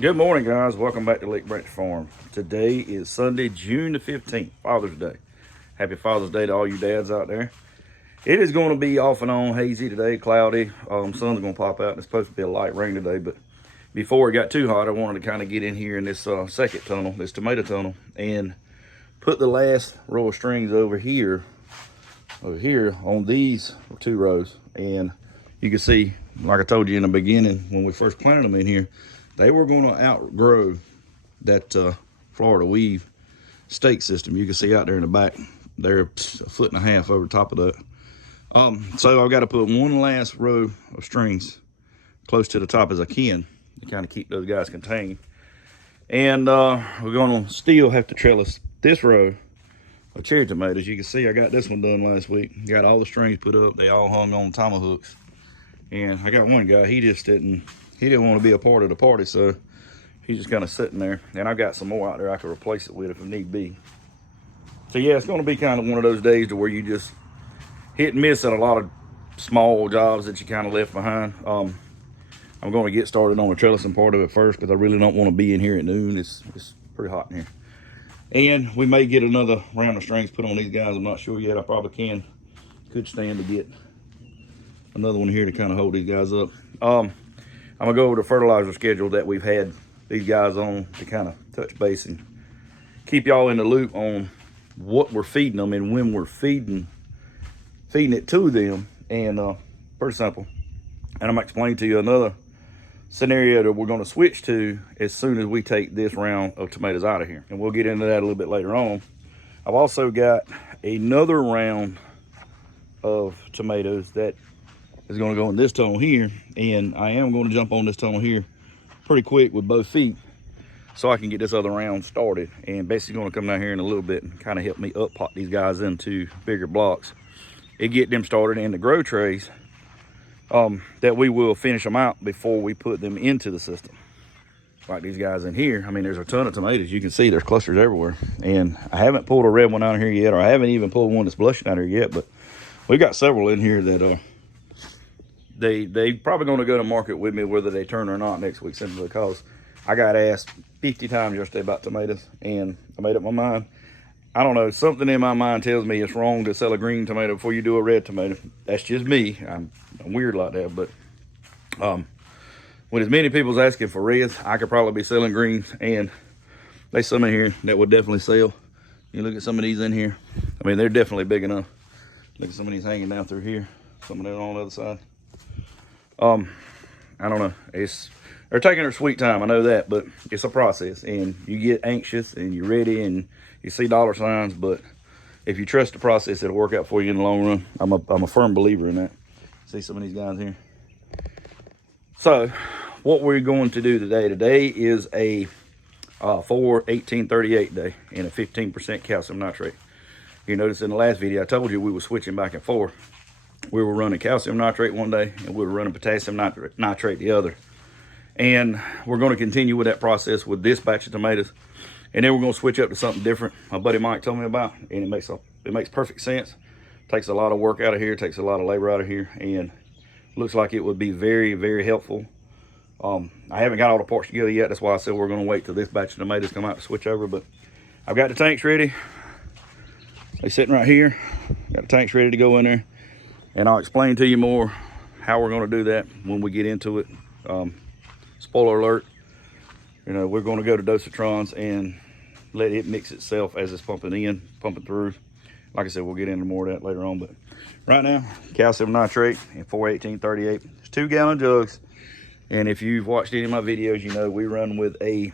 Good morning, guys. Welcome back to Lake Branch Farm. Today is Sunday, June the 15th, Father's Day. Happy Father's Day to all you dads out there. It is going to be off and on hazy today, cloudy. Sun's going to pop out. It's supposed to be a light rain today, but before it got too hot, I wanted to kind of get in here in this second tunnel, this tomato tunnel, and put the last row of strings over here on these two rows. And you can see, like I told you in the beginning, when we first planted them in here, they were going to outgrow that Florida weave stake system. You can see out there in the back, they're 1.5 feet over top of that. So I've got to put one last row of strings close to the top as I can to kind of keep those guys contained. And we're going to still have to trellis this row of cherry tomatoes. You can see I got this one done last week. Got all the strings put up. They all hung on tomahawks. And I got one guy, he didn't want to be a part of the party, so he's just kind of sitting there. And I've got some more out there I can replace it with if need be. So yeah, it's going to be kind of one of those days to where you just hit and miss at a lot of small jobs that you kind of left behind. I'm going to get started on the trellising part of it first because I really don't want to be in here at noon. It's pretty hot in here. And we may get another round of strings put on these guys. I'm not sure yet. I probably could stand to get another one here to kind of hold these guys up. I'm gonna go over the fertilizer schedule that we've had these guys on to kind of touch base and keep y'all in the loop on what we're feeding them and when we're feeding it to them. And pretty simple. And I'm gonna explain to you another scenario that we're going to switch to as soon as we take this round of tomatoes out of here, and we'll get into that a little bit later on. I've also got another round of tomatoes that is going to go in this tunnel here, and I am going to jump on this tunnel here pretty quick with both feet so I can get this other round started. And Betsy's going to come down here in a little bit and kind of help me up pot these guys into bigger blocks and get them started in the grow trays, that we will finish them out before we put them into the system. Like these guys in here, I mean, there's a ton of tomatoes. You can see there's clusters everywhere, and I haven't pulled a red one out of here yet, or I haven't even pulled one that's blushing out of here yet, but we got several in here that they probably going to go to market with me whether they turn or not next week, simply because I got asked 50 times yesterday about tomatoes, and I made up my mind. I don't know, something in my mind tells me it's wrong to sell a green tomato before you do a red tomato. That's just me. I'm weird like that, but when as many people's asking for reds, I could probably be selling greens, and there's some in here that would definitely sell. You look at some of these in here, I mean, they're definitely big enough. Look at some of these hanging down through here, some of them on the other side. I don't know, they're taking their sweet time, I know that, but it's a process, and you get anxious and you're ready and you see dollar signs, but if you trust the process, it'll work out for you in the long run. I'm a firm believer in that. See some of these guys here. So what we're going to do today is a 4-18-38 day and a 15% calcium nitrate. You notice in the last video I told you we were switching back and forth. We were running calcium nitrate one day and we were running potassium nitrate the other. And we're going to continue with that process with this batch of tomatoes. And then we're going to switch up to something different my buddy Mike told me about, and it makes perfect sense. Takes a lot of work out of here, takes a lot of labor out of here, and looks like it would be very, very helpful. I haven't got all the parts together yet. That's why I said we're going to wait till this batch of tomatoes come out to switch over. But I've got the tanks ready. They're sitting right here. Got the tanks ready to go in there, and I'll explain to you more how we're going to do that when we get into it. Spoiler alert, you know, we're going to go to dosatrons and let it mix itself as it's pumping through. Like I said, we'll get into more of that later on, but right now, calcium nitrate and 4-18-38. It's 2 gallon jugs. And if you've watched any of my videos, you know we run with let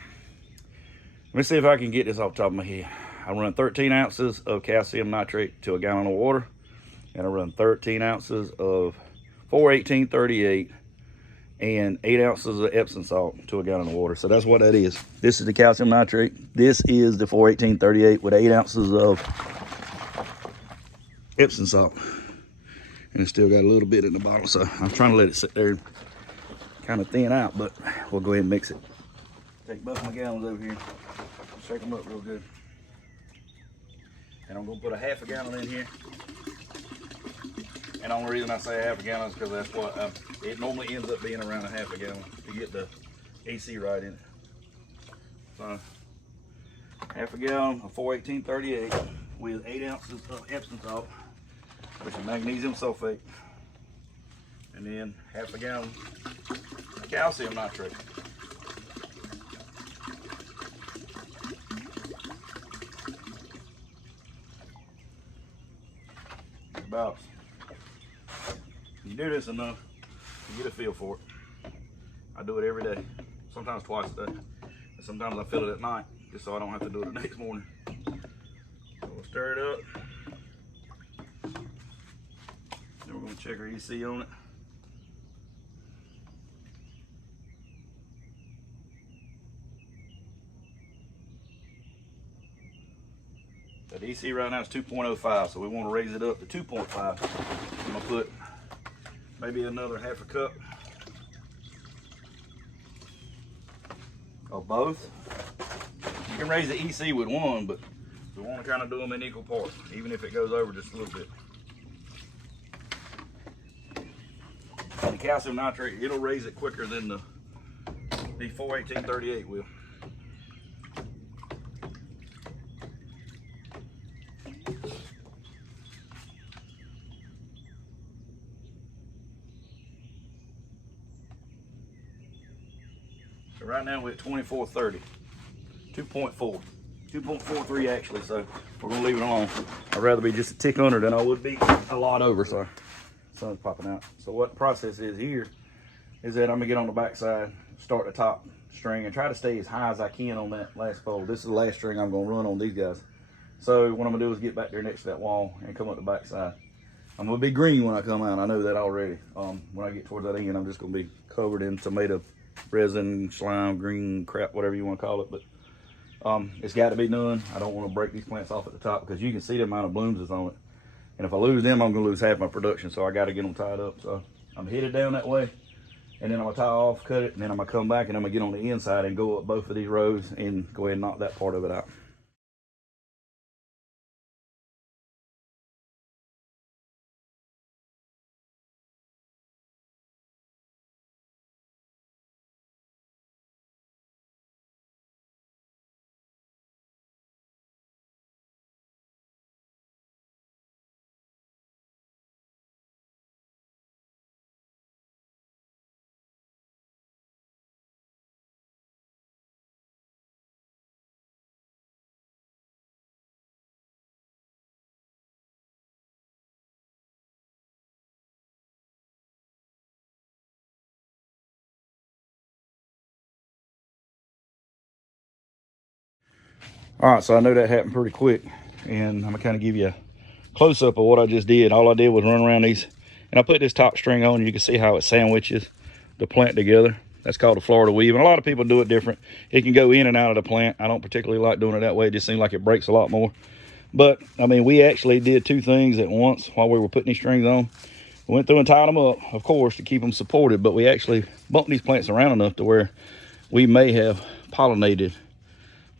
me see if I can get this off the top of my head. I run 13 ounces of calcium nitrate to a gallon of water, and I run 13 ounces of 4-18-38 and 8 ounces of Epsom salt to a gallon of water. So that's what that is. This is the calcium nitrate. This is the 4-18-38 with 8 ounces of Epsom salt. And it's still got a little bit in the bottle, so I'm trying to let it sit there and kind of thin out, but we'll go ahead and mix it. Take both my gallons over here, shake them up real good. And I'm gonna put a half a gallon in here. And the only reason I say half a gallon is because that's what it normally ends up being around a half a gallon to get the AC right in it. So half a gallon of 41838 with 8 ounces of Epsom salt, which is magnesium sulfate, and then half a gallon of calcium nitrate. About, you do this enough, you get a feel for it. I do it every day, sometimes twice a day. And sometimes I fill it at night, just so I don't have to do it the next morning. So we'll stir it up. Then we're going to check our EC on it. The EC right now is 2.05, so we want to raise it up to 2.5. I'm going to put maybe another half a cup of both. You can raise the EC with one, but we want to kind of do them in equal parts, even if it goes over just a little bit. And the calcium nitrate, it'll raise it quicker than the 41838 will. So right now we're at 2430, 2.4, 2.43 actually, so we're gonna leave it alone. I'd rather be just a tick under than I would be a lot over, so sun's popping out. So what the process is here is that I'm gonna get on the back side, start the top string, and try to stay as high as I can on that last pole. This is the last string I'm gonna run on these guys. So what I'm gonna do is get back there next to that wall and come up the back side. I'm gonna be green when I come out, I know that already. When I get towards that end, I'm just gonna be covered in tomato resin, slime, green crap, whatever you want to call it, but it's got to be done. I don't want to break these plants off at the top because you can see the amount of blooms that's on it, and if I lose them, I'm going to lose half my production, so I got to get them tied up. So I'm headed down that way, and then I'm going to tie off, cut it, and then I'm going to come back and I'm going to get on the inside and go up both of these rows and go ahead and knock that part of it out. All right, so I know that happened pretty quick, and I'm gonna kind of give you a close-up of what I just did. All I did was run around these, and I put this top string on, and you can see how it sandwiches the plant together. That's called a Florida weave, and a lot of people do it different. It can go in and out of the plant. I don't particularly like doing it that way. It just seems like it breaks a lot more. But I mean, we actually did two things at once while we were putting these strings on. We went through and tied them up, of course, to keep them supported, but we actually bumped these plants around enough to where we may have pollinated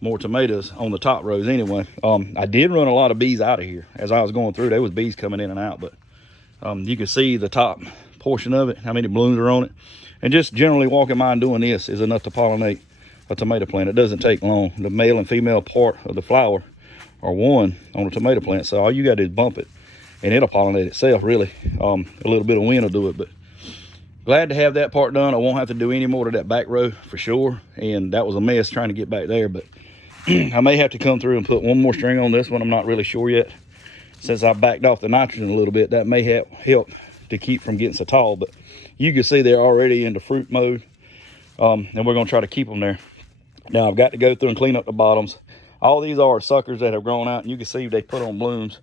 more tomatoes on the top rows anyway. I did run a lot of bees out of here as I was going through. There was bees coming in and out, but you can see the top portion of it, how many blooms are on it. And just generally walking by and doing this is enough to pollinate a tomato plant. It doesn't take long. The male and female part of the flower are one on a tomato plant, so all you got to do is bump it and it'll pollinate itself, really. A little bit of wind will do it, but glad to have that part done. I won't have to do any more to that back row for sure, and that was a mess trying to get back there, but I may have to come through and put one more string on this one. I'm not really sure yet. Since I backed off the nitrogen a little bit, that may help to keep from getting so tall, but you can see they're already into fruit mode, and we're going to try to keep them there. Now I've got to go through and clean up the bottoms. All these are suckers that have grown out, and you can see they put on blooms.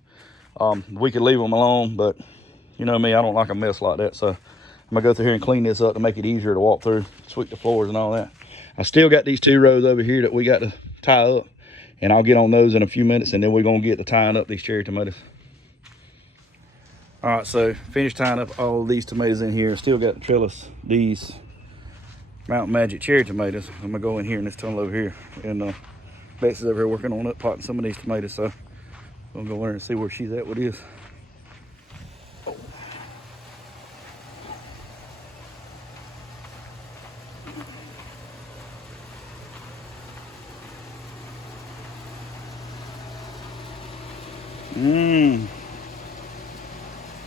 We could leave them alone, but you know me, I don't like a mess like that, so I'm gonna go through here and clean this up to make it easier to walk through, sweep the floors and all that. I still got these two rows over here that we got to tie up, and I'll get on those in a few minutes, and then we're gonna get to tying up these cherry tomatoes. All right, so finished tying up all these tomatoes in here. Still got to trellis these Mountain Magic cherry tomatoes. I'm gonna go in here in this tunnel over here, and Betsy's over here working on up potting some of these tomatoes, so I'm gonna go in there and see where she's at with this.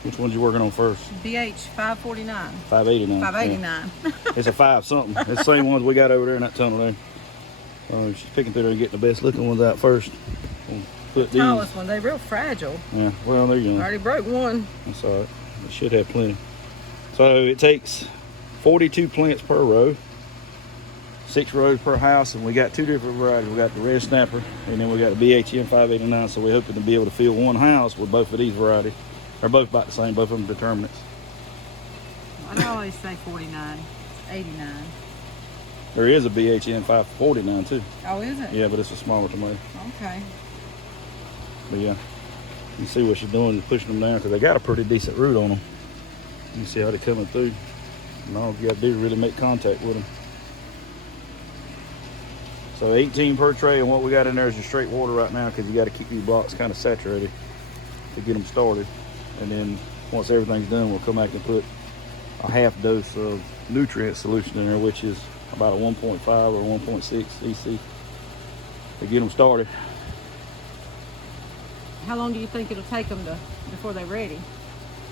Which ones you working on first? BH 549. 589. 589. Yeah. It's a 5 something. It's the same ones we got over there in that tunnel there. She's picking through there and getting the best looking ones out first. We'll put The tallest one, they're real fragile. Yeah, well, there you go. Already broke one. That's all right. It should have plenty. So it takes 42 plants per row, 6 rows per house, and we got 2 different varieties. We got the red snapper, and then we got the BHN 589. So we're hoping to be able to fill one house with both of these varieties. They're both about the same, both of them Determinates. I always say 49, 89. There is a BHN 549 too. Oh, is it? Yeah, but it's a smaller tomato. Okay. But yeah, you see what she's doing is pushing them down because they got a pretty decent root on them. You see how they're coming through. And all you got to do is really make contact with them. So 18 per tray, and what we got in there is just straight water right now because you got to keep these blocks kind of saturated to get them started. And then once everything's done, we'll come back and put a half dose of nutrient solution in there, which is about a 1.5 or 1.6 EC to get them started. How long do you think it'll take them before they're ready?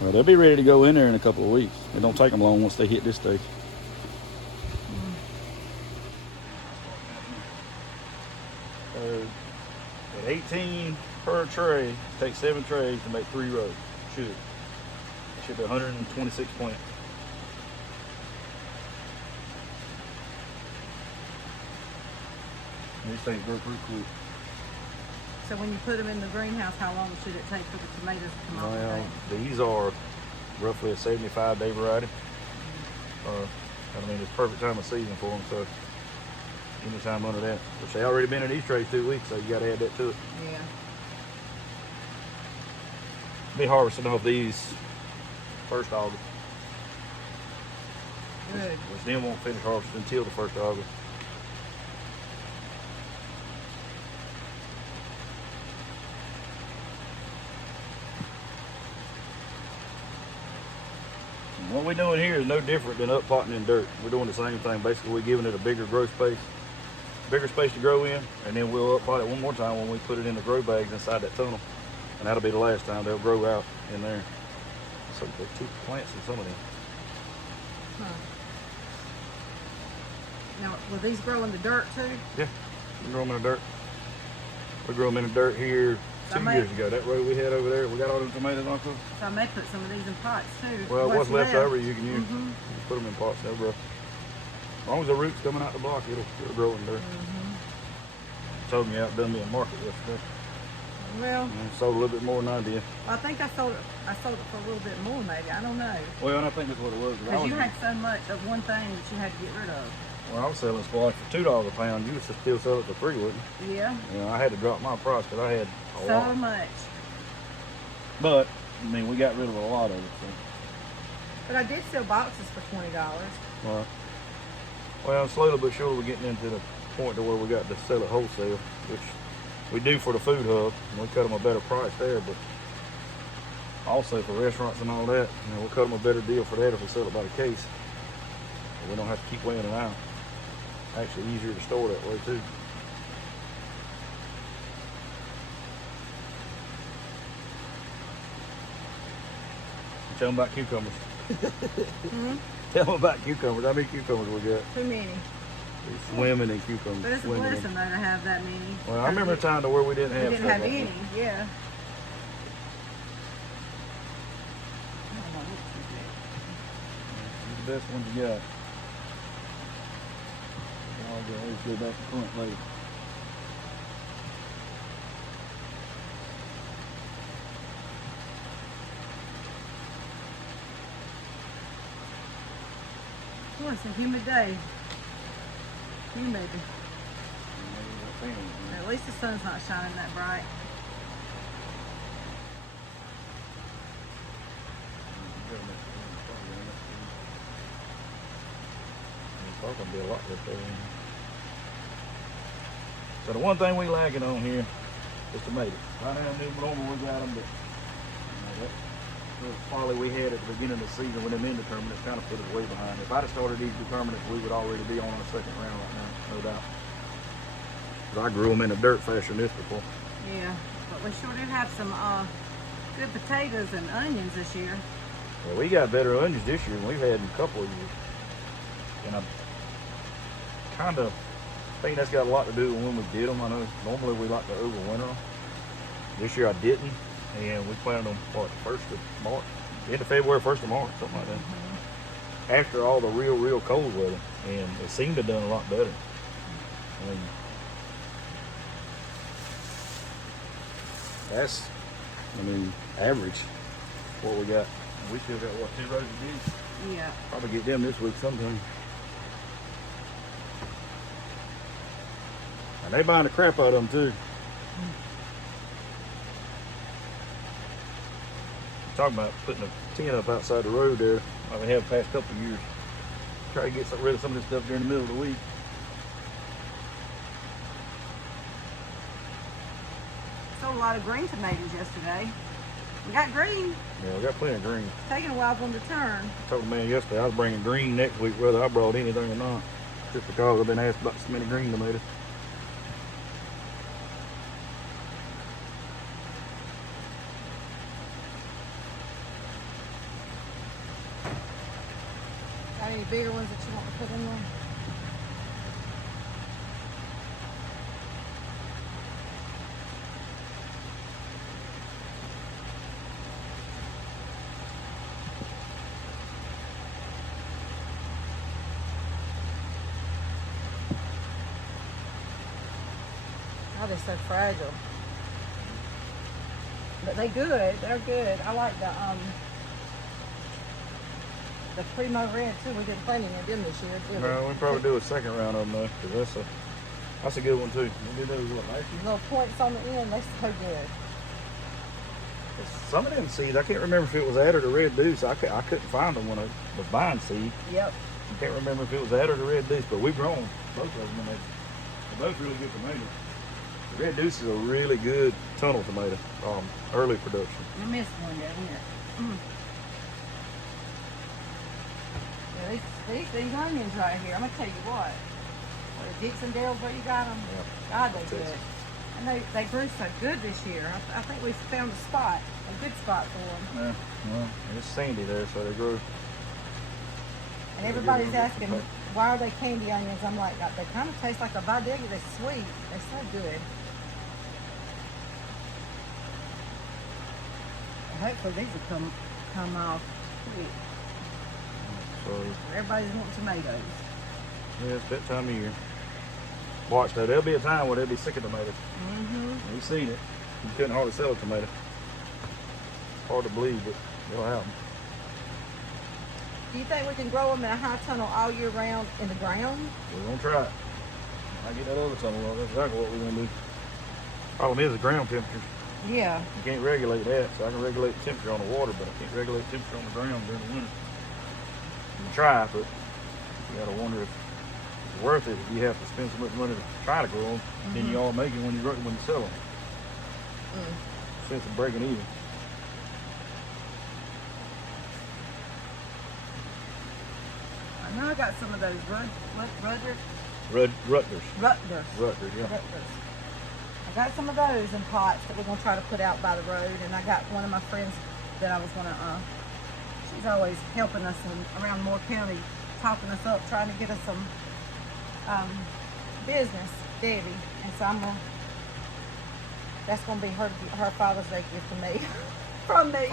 Well, they'll be ready to go in there in a couple of weeks. It don't take them long once they hit this stage. At 18 per tray, it takes 7 trays to make 3 rows. Should be 126 plants. These things grow pretty quick. So when you put them in the greenhouse, how long should it take for the tomatoes to come off? Well, these are roughly a 75-day variety. I mean, it's perfect time of season for them, so anytime under that. Which they already been in these trays 2 weeks, so you got to add that to it. Yeah. Be harvesting off these 1st August. Good. Which then won't finish harvesting until the 1st August. And what we're doing here is no different than up potting in dirt. We're doing the same thing. Basically, we're giving it a bigger growth space, bigger space to grow in, and then we'll up pot it one more time when we put it in the grow bags inside that tunnel. And that'll be the last time they'll grow out in there. So there's 2 plants in some of them. Huh. Now, will these grow in the dirt too? Yeah, we grow them in the dirt. We grew them in the dirt here 2 years ago. That row we had over there, we got all them tomatoes on them. So I may put some of these in pots too. Well, what's left over you can use. Mm-hmm. You put them in pots, they'll grow. As long as the roots coming out the block, it'll grow in dirt. Mm-hmm. Told me you outdone me at market yesterday. Well, sold a little bit more than I did. I think I sold it for a little bit more maybe. I don't know. Well, and I think that's what it was. Because you had so much of one thing that you had to get rid of. Well, I was selling squash for $2 a pound. You would still sell it for $3, wouldn't you? Yeah. I had to drop my price because I had a lot. So much. But, I mean, we got rid of a lot of it. So. But I did sell boxes for $20. Right. Well, slowly but surely we're getting into the point to where we got to sell it wholesale, which we do for the food hub, and we cut them a better price there, but also for restaurants and all that, we'll cut them a better deal for that if we sell it by the case. But we don't have to keep weighing it out. Actually easier to store that way too. Tell them about cucumbers. Mm-hmm. Tell them about cucumbers. How many cucumbers we got? Too many. They're swimming in cucumbers. But it's a blessing though to have that many. Well, I remember a time to where we didn't have. We didn't have any. Yeah. The best ones you got. I'll always go back to front later. Oh, it's a humid day. Humid. At least the sun's not shining that bright. There's gonna be a lot left over. So the one thing we lacking on here is tomatoes. Right now, normal we got them, but that little folly we had at the beginning of the season with them indeterminates kind of put us way behind. If I'd have started these determinates, we would already be on our 2nd round right now, no doubt. Because I grew them in the dirt faster than this before. Yeah. But we sure did have some good potatoes and onions this year. Well, we got better onions this year than we've had in a couple of years. And I kind of think that's got a lot to do with when we did them. I know normally we like to overwinter them. This year I didn't, and we planted them what, 1st of March, end of February, 1st of March, something like that. After all the real cold weather, and it seemed to have done a lot better. And that's, I mean, average what we got. We still got what, 2 rows of beans? Yeah. Probably get them this week sometime. And they buying the crap out of them too. Talking about putting a tent up outside the road there, like we have the past couple of years. Try to get rid of some of this stuff during the middle of the week. Sold a lot of green tomatoes yesterday. We got green. Yeah, we got plenty of green. Taking a while for them to turn. I told the man yesterday I was bringing green next week, whether I brought anything or not. Just because I've been asked about so many green tomatoes. Got any bigger ones that you want to put in there? Oh, they're so fragile. But they're good. They're good. I like the Primo Red too. We didn't plant any of them this year, did we? No, we probably do a second round of them though, because that's a good one too. We did those what, last year? Little points on the end. They're so good. Some of them seeds, I can't remember if it was that or the Red Deuce. I couldn't find them when I was buying seed. Yep. I can't remember if it was that or the Red Deuce, but we've grown both of them, and they're both really good tomatoes. The Red Deuce is a really good tunnel tomato, early production. I missed one down here. Yeah, these onions right here, I'm going to tell you what. The Dixondales, where you got them? Yep. God, they're good. And they grew so good this year. I think we found a good spot for them. Yeah, well, it's sandy there, so they grow. And everybody's asking, why are they candy onions? I'm like, they kind of taste like a Videga. They're sweet. They're so good. Hopefully these will come off quick. So Everybody's wanting tomatoes. yeah, it's that time of year. Watch though, there'll be a time where they'll be sick of tomatoes. We've seen it. You couldn't hardly sell a tomato. Hard to believe, but it'll happen. Do you think we can grow them in a high tunnel all year round in the ground? We're gonna try it. I get that other tunnel. That's exactly what we're gonna do. Problem is the ground temperature. Yeah. You can't regulate that, so I can regulate the temperature on the water, but I can't regulate the temperature on the ground during the winter. You can try, but you gotta wonder if it's worth it if you have to spend so much money to try to grow them, then you are making when you sell them. Sense of breaking even. I know I got some of those Rutgers. Rutgers, yeah. Rutgers. I got some of those in pots that we're gonna try to put out by the road, and I got one of my friends that I was gonna. She's always helping us around Moore County, talking us up, trying to get us some business, Debbie, and so that's gonna be her Father's Day gift to me, from me.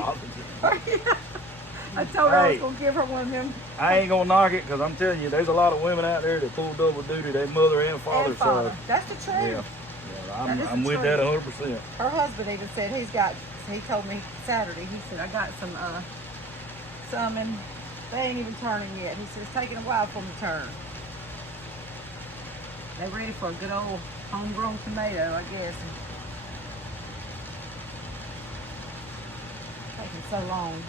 I told her I was gonna give her one of them. I ain't gonna knock it, because I'm telling you, there's a lot of women out there that pull double duty. They mother and father. So that's the truth. Yeah. I'm with that 100%. Her husband even said he told me Saturday, he said, I got some and they ain't even turning yet. He said, it's taking a while for them to turn. They're ready for a good old homegrown tomato, I guess. Taking so long.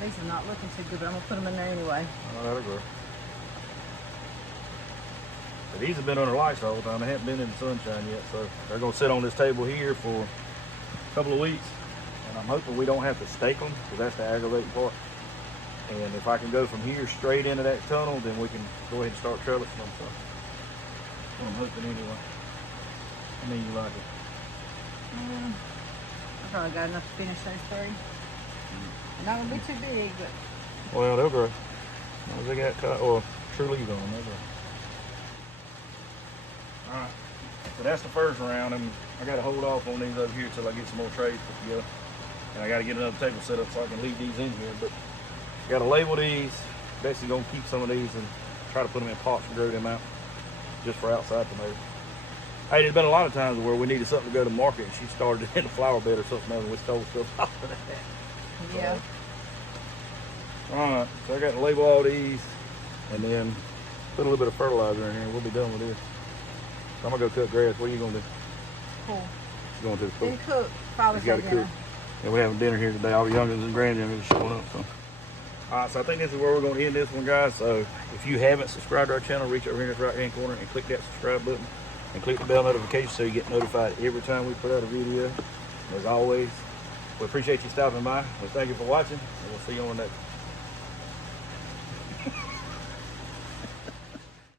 These are not looking too good, but I'm gonna put them in there anyway. Oh, that'll grow. But these have been under lights the whole time. They haven't been in the sunshine yet, so they're gonna sit on this table here for a couple of weeks. And I'm hoping we don't have to stake them, because that's the aggravating part. And if I can go from here straight into that tunnel, then we can go ahead and start trellising them. So I'm hoping anyway. I mean, you like it. I probably got enough to finish those 3. Not gonna be too big, but Well, they'll grow. As long as they got cut or true leaves on them, they'll grow. All right. So that's the first round, and I got to hold off on these over here until I get some more trays put together. And I got to get another table set up so I can leave these in here. But got to label these. Betsy's gonna keep some of these and try to put them in pots and grow them out just for outside tomatoes. Hey, there's been a lot of times where we needed something to go to market, and she started in a flower bed or something else, and we stole stuff off of that. yeah. All right, so I got to label all these, and then put a little bit of fertilizer in here, and we'll be done with this. So I'm gonna go cut grass. What are you gonna do? Cool. She's going to the school. Then cook. Father's He's got Day to dinner. cook. And we're having dinner here today. All the youngins and grandyoungins are showing up. So, all right, so I think this is where we're going to end this one, guys. So if you haven't subscribed to our channel, reach over here in this right-hand corner and click that subscribe button and click the bell notification so you get notified every time we put out a video. As always, we appreciate you stopping by. We thank you for watching, and we'll see you on the next one.